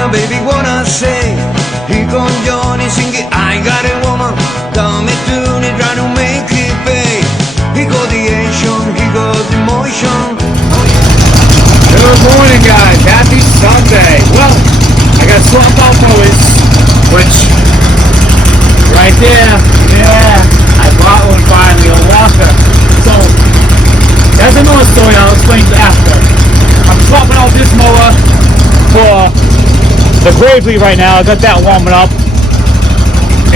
my baby wanna say, he coglioni singing, I got a woman, come to me, try to make it pay. He got the action, he got the motion. Good morning, guys. Happy Sunday. Well, I got swamp out boys, which right there, yeah, I bought one finally, a walker. So that's another story I'll explain after. I'm swapping out this mower for the Gravely right now. I got that warming up.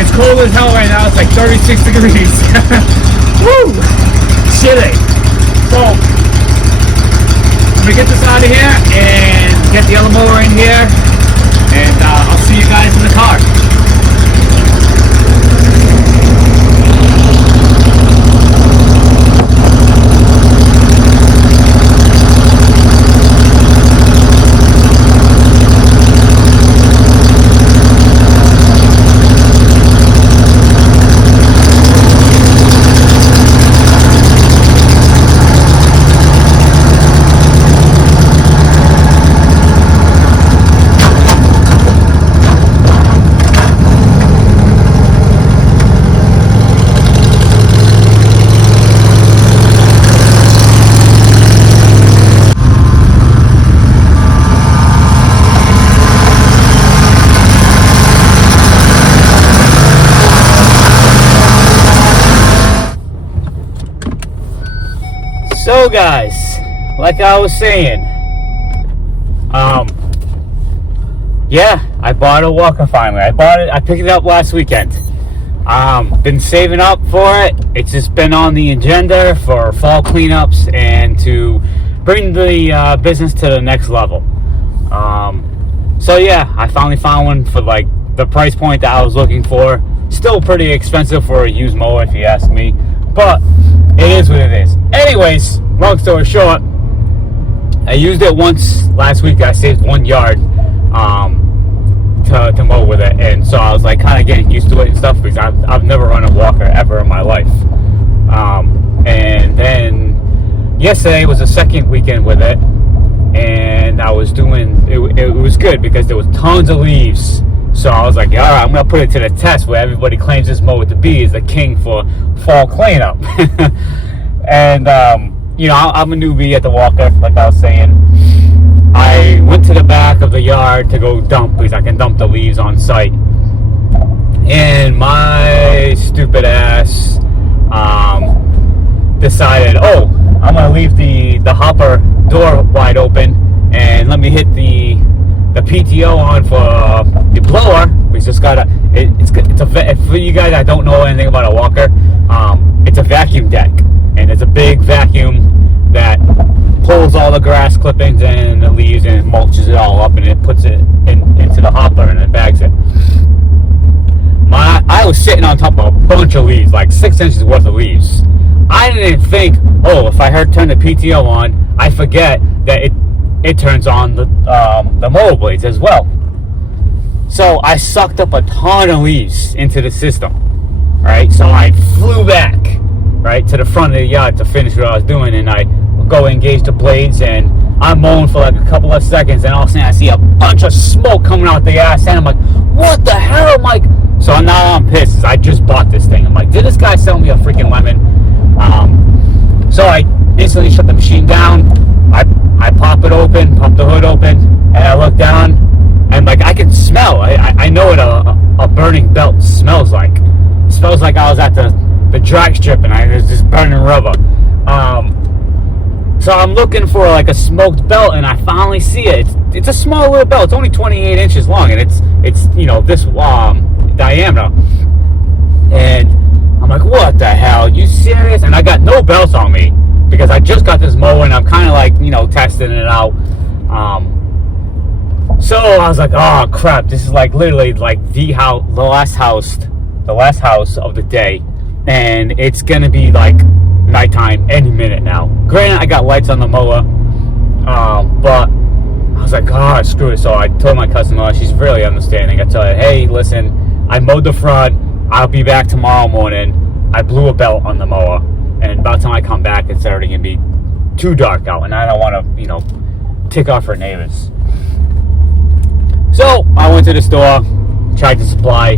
It's cold as hell right now. It's like 36 degrees. Woo! Chilly. So I'm gonna get this out of here and get the other mower in here, and I'll see you guys in the car. So guys, like I was saying, yeah, I bought a walker finally. I picked it up last weekend. Been saving up for it. It's just been on the agenda for fall cleanups and to bring the business to the next level. So yeah, I finally found one for like the price point that I was looking for. Still pretty expensive for a used mower if you ask me, but it is what it is. Anyways, long story short, I used it once last week. I saved 1 yard to mow with it, and so I was like kind of getting used to it and stuff because I've never run a walker ever in my life. And then yesterday was the second weekend with it, and I was doing it was good because there was tons of leaves. So I was like, all right, I'm gonna put it to the test where everybody claims this mower to be is the king for fall cleanup. And you know, I'm a newbie at the walker, like I was saying. I went to the back of the yard to go dump because I can dump the leaves on site. And my stupid ass decided, oh, I'm gonna leave the hopper door wide open and let me hit the PTO on for the blower. We just gotta. It's a for you guys that don't know anything about a walker. It's a vacuum deck, and it's a big vacuum that pulls all the grass clippings and the leaves and mulches it all up, and it puts it into the hopper and then bags it. I was sitting on top of a bunch of leaves, like 6 inches worth of leaves. I didn't think, oh, if I turn the PTO on, I forget that it turns on the mower blades as well. So I sucked up a ton of leaves into the system. Right, so I flew back right to the front of the yard to finish what I was doing, and I go engage the blades, and I'm mowing for like a couple of seconds, and all of a sudden I see a bunch of smoke coming out the ass, and I'm like, what the hell? I'm like, so now I'm pissed. I just bought this thing. I'm like, did this guy sell me a freaking lemon? So I instantly shut the machine down. I pop the hood open, and I look down, and like I can smell. I know what a burning belt smells like. It smells like I was at the drag strip and I was just burning rubber. So I'm looking for like a smoked belt, and I finally see it. It's a small little belt. It's only 28 inches long, and it's you know this diameter. And I'm like, what the hell? You serious? And I got no belts on me because I just got this mower, and I'm kind of like, you know, testing it out. So I was like, oh crap, this is like literally like the last house of the day, and it's gonna be like nighttime any minute now. Granted, I got lights on the mower, but I was like, oh, screw it. So I told my customer, she's really understanding. I told her, hey, listen, I mowed the front. I'll be back tomorrow morning. I blew a belt on the mower, and by the time I come back, it's already gonna be too dark out, and I don't want to, you know, tick off her neighbors. So went to the store, tried to supply.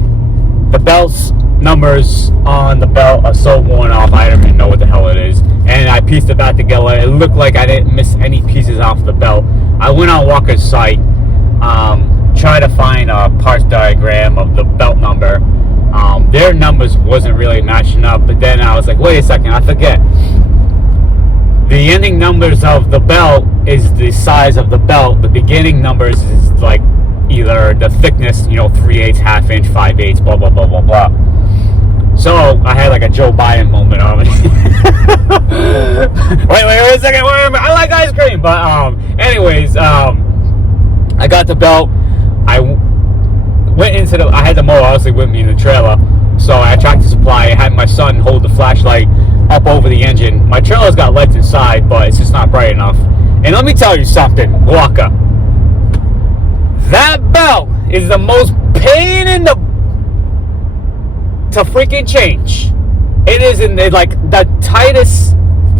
The belt's numbers on the belt are so worn off, I don't even know what the hell it is. And I pieced it back together. It looked like I didn't miss any pieces off the belt. I went on Walker's site, tried to find a parts diagram of the belt number. Their numbers wasn't really matching up, but then I was like, wait a second, I forget. The ending numbers of the belt is the size of the belt. The beginning numbers is like either the thickness, 3/8, ½ inch, 5/8, blah, blah, blah, blah, blah. So I had like a Joe Biden moment on it. wait a second, I like ice cream. But anyways, I got the belt. I went into I had the mower obviously with me in the trailer. So I tried to supply. I had my son hold the flashlight up over the engine. My trailer's got lights inside, but it's just not bright enough. And let me tell you something, Walker. That belt is the most pain in the to freaking change. It is in like the tightest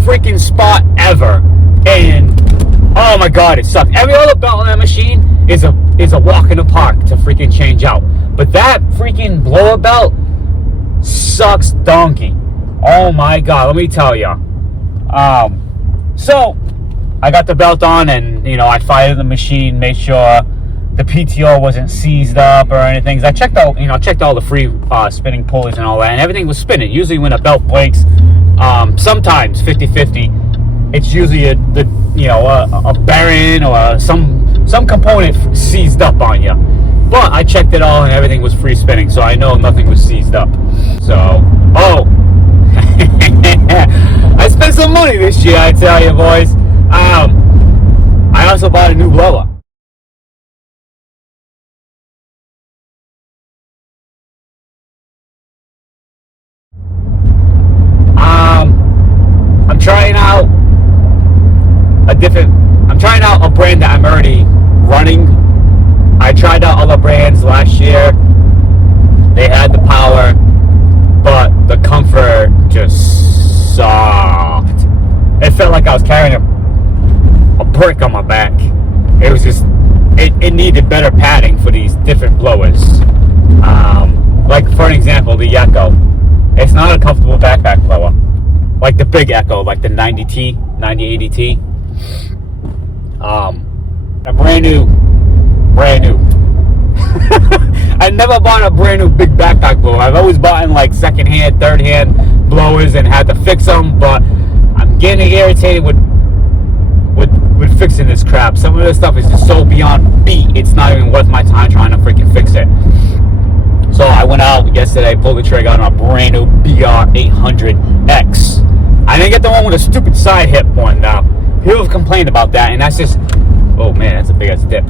freaking spot ever. And oh my god, it sucks. Every other belt on that machine is a walk in the park to freaking change out. But that freaking blower belt sucks donkey. Oh my god, let me tell you. So I got the belt on, and I fired the machine, made sure the PTO wasn't seized up or anything. I checked out, checked all the free spinning pulleys and all that, and everything was spinning. Usually when a belt breaks, sometimes 50-50, it's usually a bearing or some component seized up on you. But I checked it all and everything was free spinning, so I know nothing was seized up. So, I spent some money this year, I tell you, boys. I also bought a new blower. I'm trying out a brand that I'm already running. I tried out other brands last year. They had the power, but the comfort just sucked. It felt like I was carrying a brick on my back. It was just, it needed better padding for these different blowers. Like for an example, the Echo. It's not a comfortable backpack blower. Like the big Echo, like the 9080T. A brand new. I never bought a brand new big backpack blower. I've always bought in like second-hand, third-hand blowers and had to fix them, but I'm getting irritated with fixing this crap. Some of this stuff is just so beyond beat, it's not even worth my time trying to freaking fix it. So I went out yesterday, pulled the trigger on a brand new BR800X. I didn't get the one with a stupid side hip one. People have complained about that, and that's just, oh man, that's a big ass dip.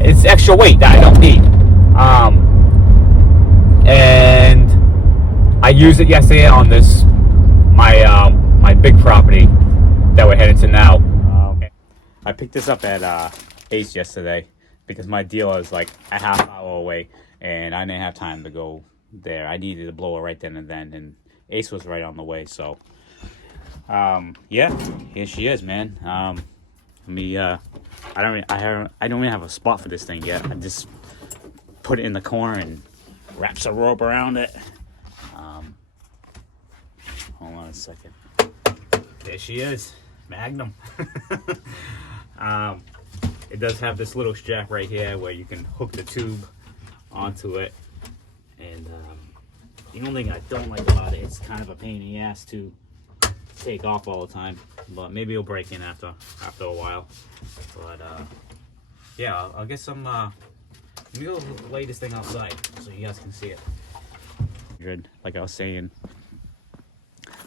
It's extra weight that I don't need. And I used it yesterday on this my big property that we're heading to now. I picked this up at Ace yesterday because my dealer is like a half hour away, and I didn't have time to go there. I needed a blower right then and then, and Ace was right on the way. So yeah, here she is, man. I don't even have a spot for this thing yet. I just put it in the corner and wrap some rope around it. Hold on a second. There she is, Magnum. It does have this little strap right here where you can hook the tube onto it. And the only thing I don't like about it, it's kind of a pain in the ass to take off all the time, but maybe it'll break in after a while. But yeah, I'll get some maybe I'll lay this thing outside so you guys can see it. Good. Like I was saying,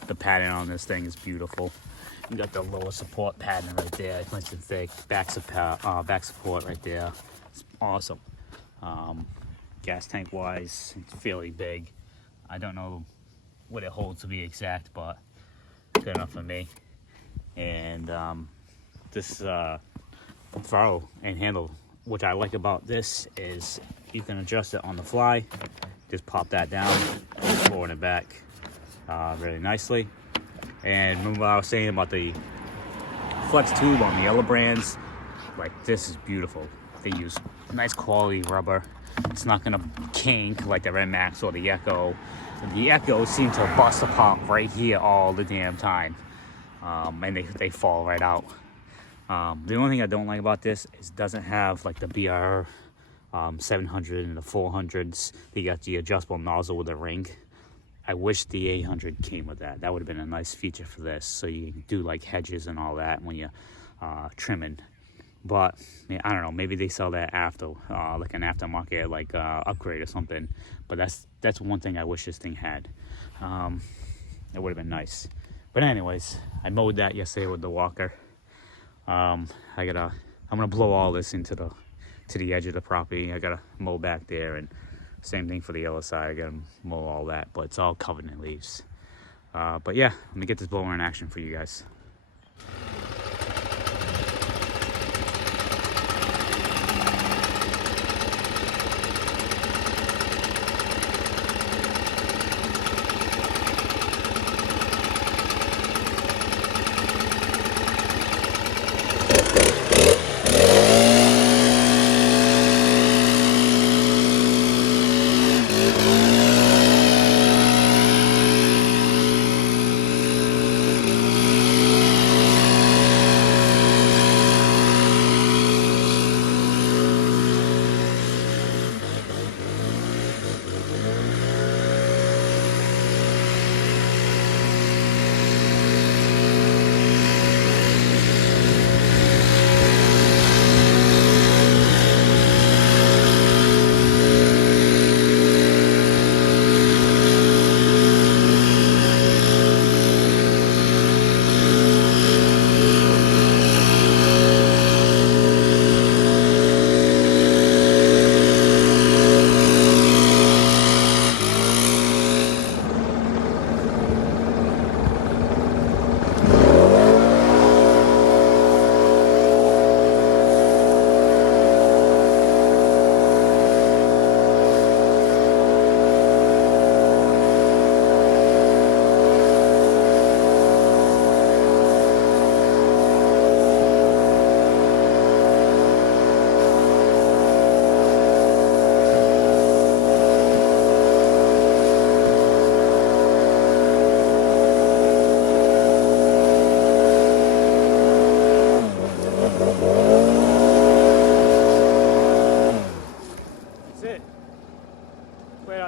the padding on this thing is beautiful. You got the lower support padding right there. It's nice and thick. Back support right there. It's awesome. Gas tank wise, it's fairly big. I don't know what it holds to be exact, but good enough for me. And this throttle and handle, which I like about this, is you can adjust it on the fly. Just pop that down, forward and back really nicely. And remember what I was saying about the flex tube on the other brands? Like, this is beautiful. They use nice quality rubber. It's not gonna kink like the Red Max or the Echo. The Echo seem to bust apart right here all the damn time, and they fall right out. The only thing I don't like about this is it doesn't have like the BR 700 and the 400s. They got the adjustable nozzle with a ring. I wish the 800 came with that. That would have been a nice feature for this, so you can do like hedges and all that when you're trimming. But I don't know, maybe they sell that after, like an aftermarket, like upgrade or something. But that's one thing I wish this thing had. It would have been nice. But anyways, I mowed that yesterday with the walker. I'm gonna blow all this to the edge of the property. I gotta mow back there, and same thing for the other side. I gotta mow all that, but it's all covered in leaves. But yeah, let me get this blower in action for you guys.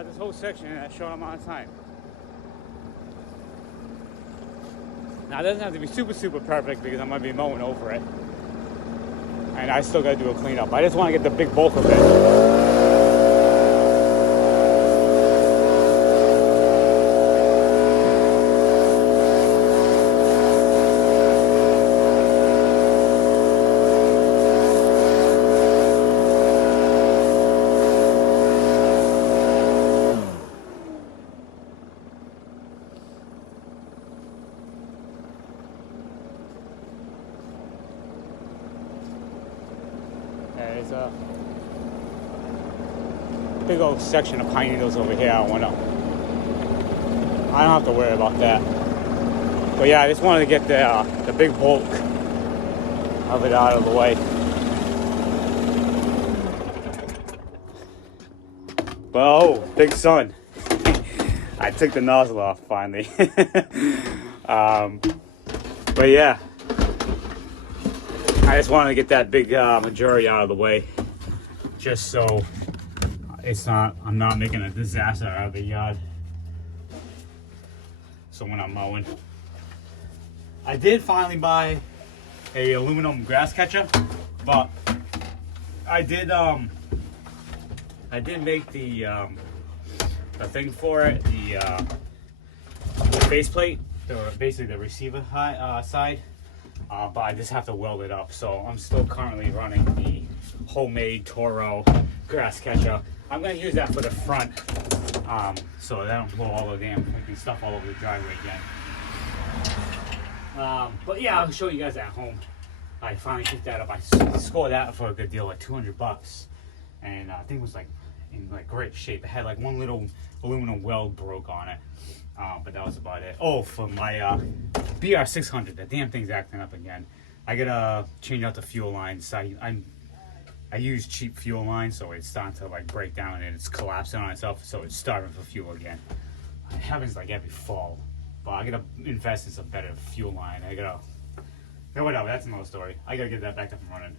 This whole section in a short amount of time. Now it doesn't have to be super perfect because I'm gonna be mowing over it, and I still gotta do a cleanup. I just want to get the big bulk of it. There's a big old section of pine needles over here. I don't have to worry about that. But yeah, I just wanted to get the big bulk of it out of the way. Whoa, big sun. I took the nozzle off finally. But yeah, I just wanted to get that big majority out of the way, just so I'm not making a disaster out of the yard. So when I'm mowing, I did finally buy a aluminum grass catcher, but I did make the thing for it, the faceplate, basically the receiver side. But I just have to weld it up. So I'm still currently running the homemade Toro grass catcher. I'm going to use that for the front, so that I don't blow all the damn freaking stuff all over the driveway again. But yeah, I'll show you guys at home. I finally picked that up. I scored that for a good deal, like $200, and I think it was like in like great shape. It had like one little aluminum weld broke on it. But that was about it. Oh, for my BR 600, the damn thing's acting up again. I gotta change out the fuel lines. I use cheap fuel lines, so it's starting to like break down and it's collapsing on itself, so it's starving for fuel again. It happens like every fall, but I gotta invest in some better fuel line. I gotta, no, whatever, that's another story. I gotta get that back up and running.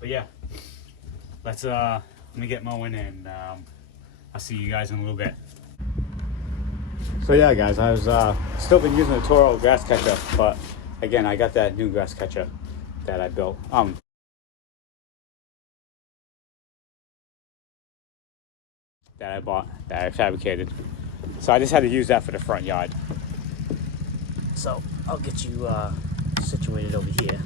But yeah, let me get mowing, and I'll see you guys in a little bit. So yeah, guys, I was still been using the Toro grass catcher, but again, I got that new grass catcher that I built. That I bought, that I fabricated. So I just had to use that for the front yard. So I'll get you situated over here.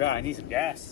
I need some gas.